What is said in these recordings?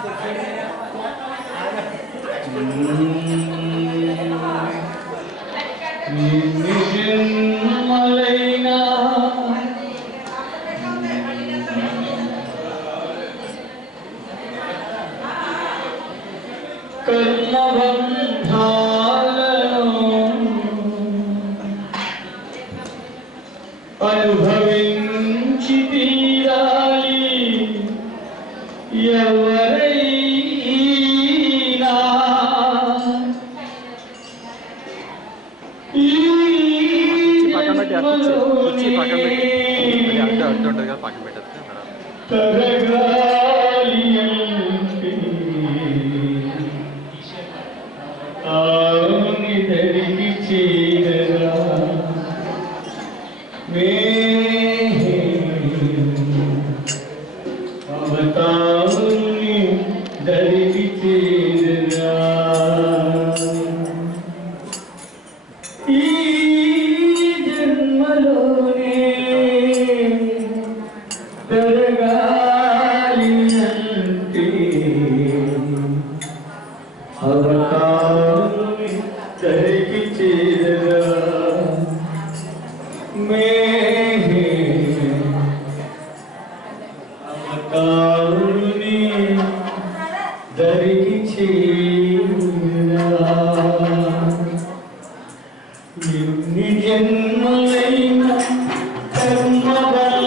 Hmm. Hmm. ആളോ നിതരിച്ചേ Thank you.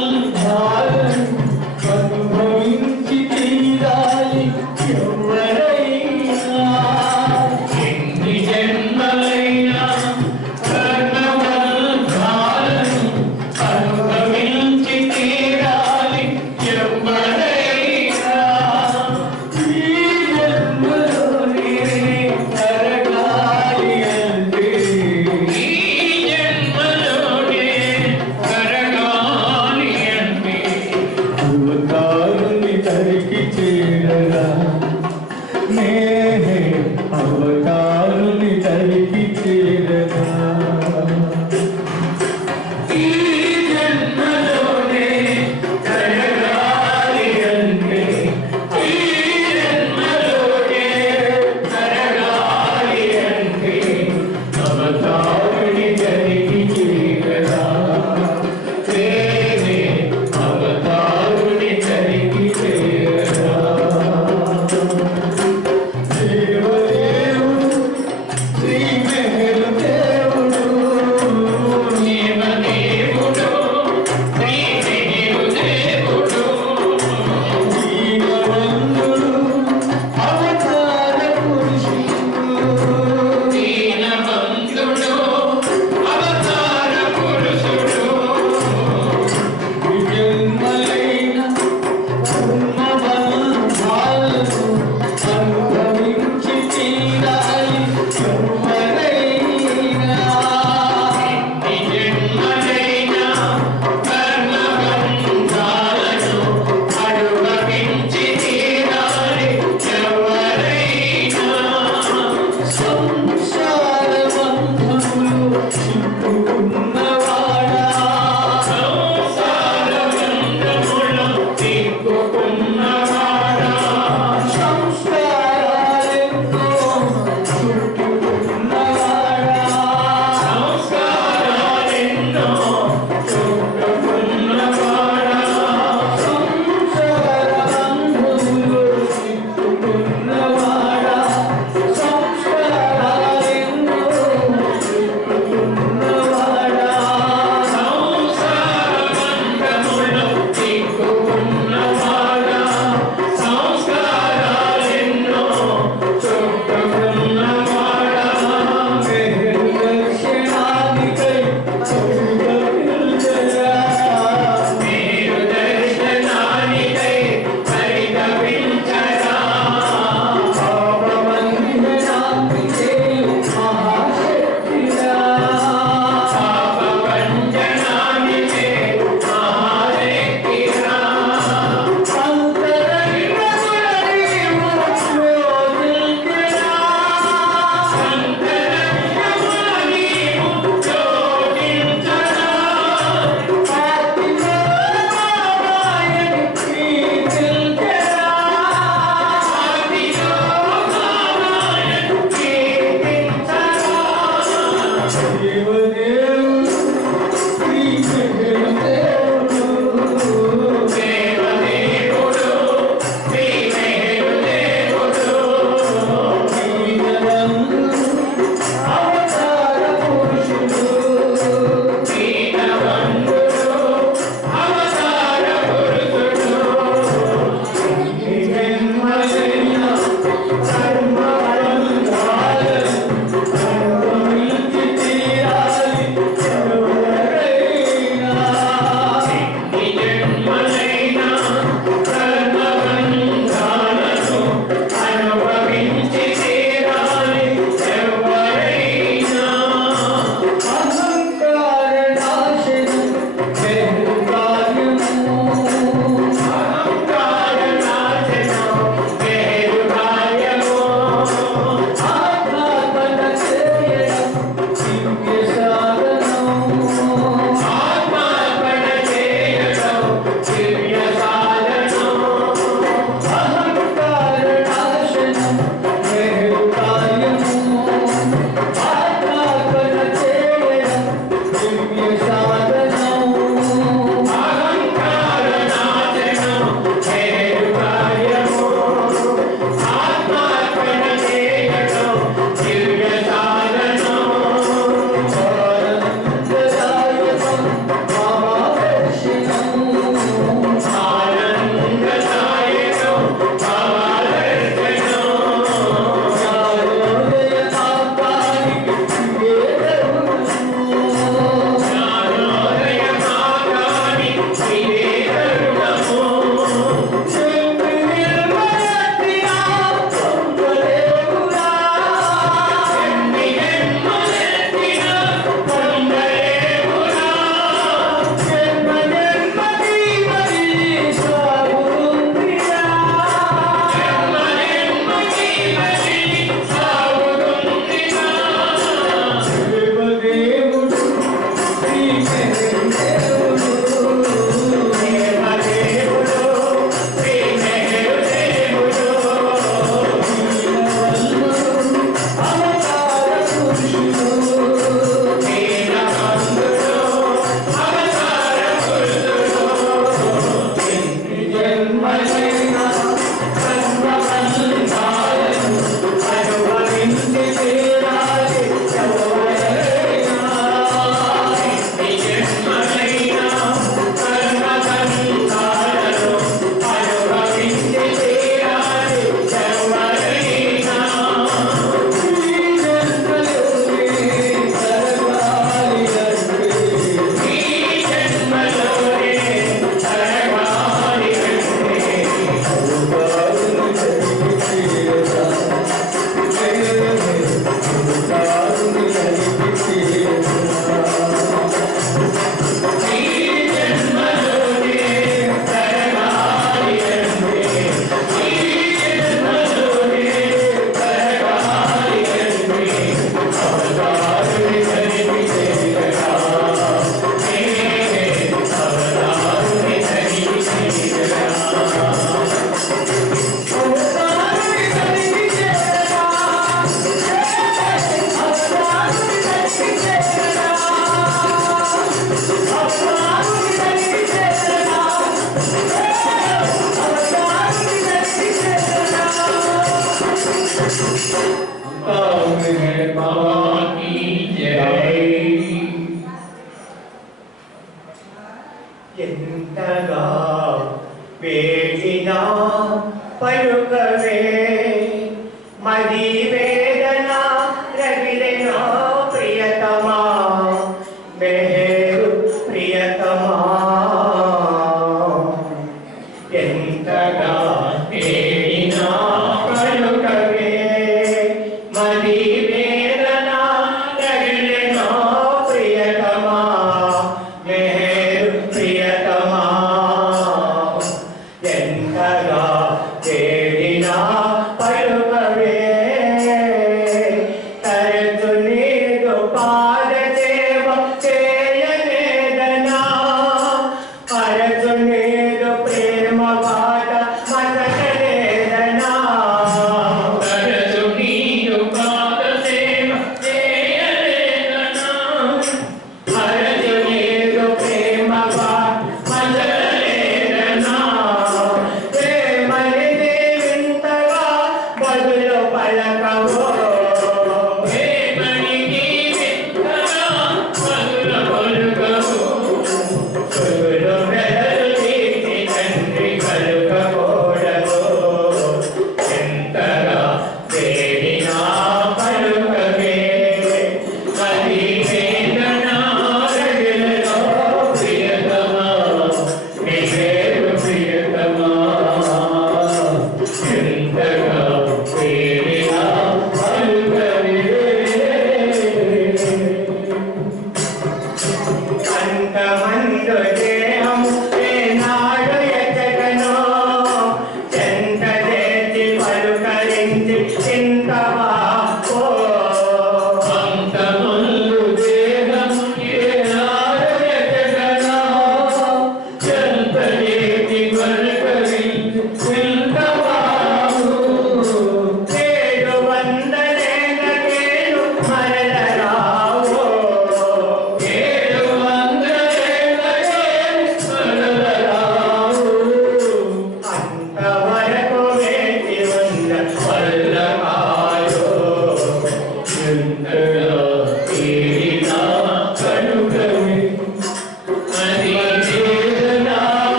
卖的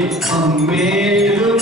amazing.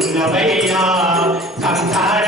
姑娘美呀她很开